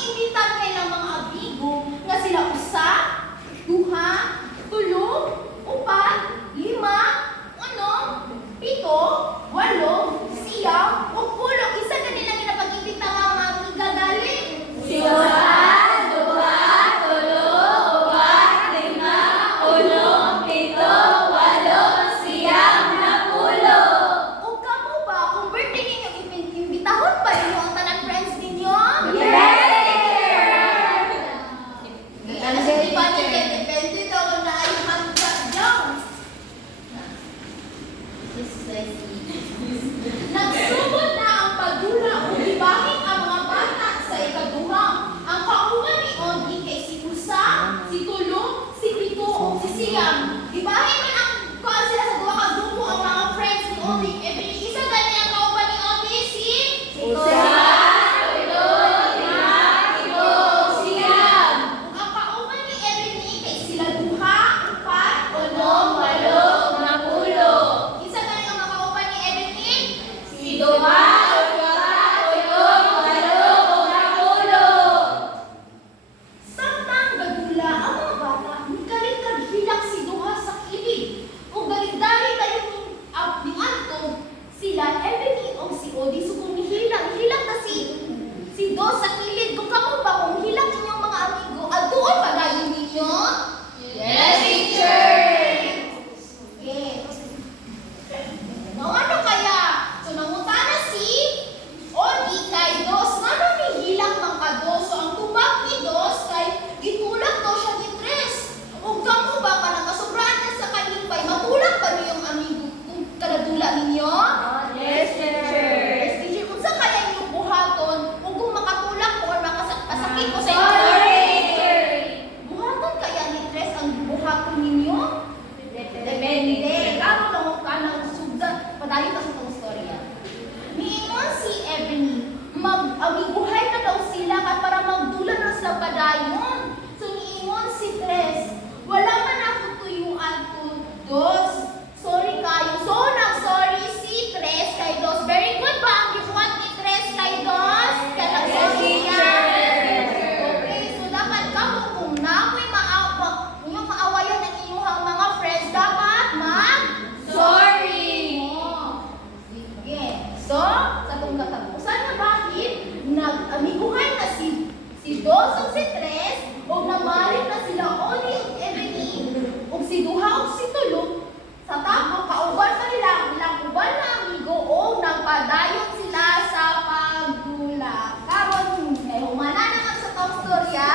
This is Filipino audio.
mag-imbitan kay ng mga amigo nga sila usa, duha, tulo, upat, lima, unom, pito, walo, siyam, o pulo. Isa ka nilang ginapag-imbita nga mga amiga gali. O kamo ba, kung birthday ninyo, imbitahon ba ninyo ang tanang friends ninyo? Kasi di ba niya, depende daw na ay handa daw. Nagsugod na ang pagdula o ibahin ang mga bata sa ikaduha. Ang kauban ni Ondi kay si Usa, si Tulo, si Pito, o si Siyam. Ibahin man ang kuan sila sa duha ka grupo ang mga friends ni Ondi. E isa gani ang kauban ni Ondi si Siyam. Ang kauban ni Ebony kay sila duha, upat, unom, walo, isa gani ang makauban ni Ebony? Samtang gadula ang mga bata, galit hilak si duha sa kilid. Kung galit-dali tayo ni Anto, sila Ebony o si Odi, so kung hilak na si Do sa kilid. Kung kamo ba, kung hilak ninyong mga amigo, at doon ba gayon ninyo? Yes. No, ano kaya? So, nangutana si Odi kay Dos. Ano ni hilak ng ka-Dos? So, ang tubag ni Dos kay gitulak daw siya ni Tres. O kamo ba ka nakasobrahan na sa kalipay? Matulak ba niyo yung amigo kung kadadula ninyo? Yes, teacher. Kung sa kaya niyo buhaton, kung makatulak ko or makasakit ko sa inyo. Buhaton kaya ni Tres ang buhaton ninyo? Depende. Karo lang mo ka ng subda. Padayon ka sa itong storya. Niingon si Ebony, mag-amiguhay na daw sila para magdula na sila padayon. So niingon si Tres, wala man ako tuyuan to Dos. Sorry kayo. So nag-sorry si Tres kay Dos. Very good ba ang gibuhat ni Tres kay Dos? Kaya nag-sorry siya. Okay, so dapat kamo kung namoy inyong maawayan ang inyong mga friends, dapat mag-sorry. Sige. So, sa itong katapusan na bakit, nag-amiguhan na si Dos o si Tres, o namalit na sila Oli o Ebony, o si Duha o si Tulo, sa tapo, kauban pa nila ang ilang uban na amigo o nagpadayon sila sa pagdula. Karon, humana naman sa itong storya,